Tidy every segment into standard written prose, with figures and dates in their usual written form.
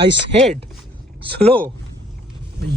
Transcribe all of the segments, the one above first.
I said slow،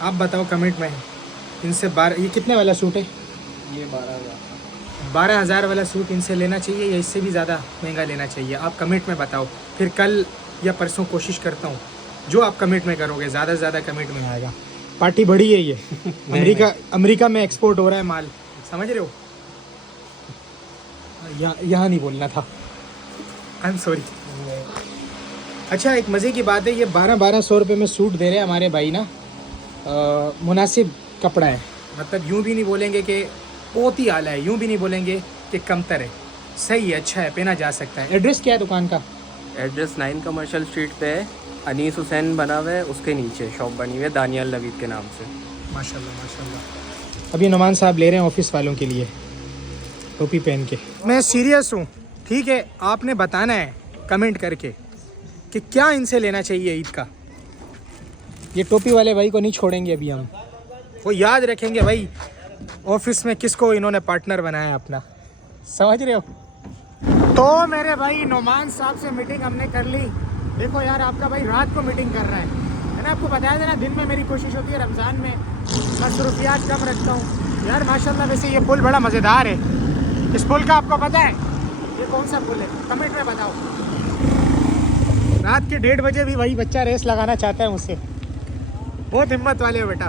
आप बताओ comment में इनसे 12 ये कितने वाला सूट है? ये 12,000 12,000 वाला सूट इनसे लेना चाहिए या इससे भी ज़्यादा महंगा लेना चाहिए? आप कमेंट में बताओ, फिर कल या परसों कोशिश करता हूँ। जो आप कमेंट में करोगे ज़्यादा से ज़्यादा कमेंट में आएगा। पार्टी बड़ी है ये। अमेरिका में एक्सपोर्ट हो रहा है माल, समझ रहे हो? यहाँ नहीं बोलना था, आई एम सॉरी। अच्छा, एक मज़े की बात है, ये 1200 रुपये में सूट दे रहे हैं हमारे भाई ना। मुनासिब कपड़ा है, मतलब यूँ भी नहीं बोलेंगे कि बहुत ही आला है, यूँ भी नहीं बोलेंगे कि कमतर है, सही है, अच्छा है, पहना जा सकता है। एड्रेस क्या है दुकान का? एड्रेस 9 कमर्शियल स्ट्रीट पे है, अनीस हुसैन बना हुआ है, उसके नीचे शॉप बनी हुई है दानियाल नवीद के नाम से। माशाल्लाह माशाल्लाह। अभी नुमान साहब ले रहे हैं ऑफिस वालों के लिए टोपी पहन के। मैं सीरियस हूँ, ठीक है? आपने बताना है कमेंट करके कि क्या इनसे लेना चाहिए ईद का। ये टोपी वाले भाई को नहीं छोड़ेंगे अभी हम, वो याद रखेंगे भाई ऑफिस में किसको इन्होंने पार्टनर बनाया अपना, समझ रहे हो? तो मेरे भाई नुमान साहब से मीटिंग हमने कर ली। देखो यार, आपका भाई रात को मीटिंग कर रहा है ना? आपको बताया था ना, दिन में मेरी कोशिश होती है रमज़ान में मसरूफियात कम रखता हूँ। यार माशाल्लाह, वैसे ये पुल बड़ा मज़ेदार है। इस पुल का आपको पता है ये कौन सा पुल है? कमेंट में बताओ। रात के 1:30 बजे भी वही बच्चा रेस लगाना चाहता है मुझसे। बहुत हिम्मत वाले हो बेटा।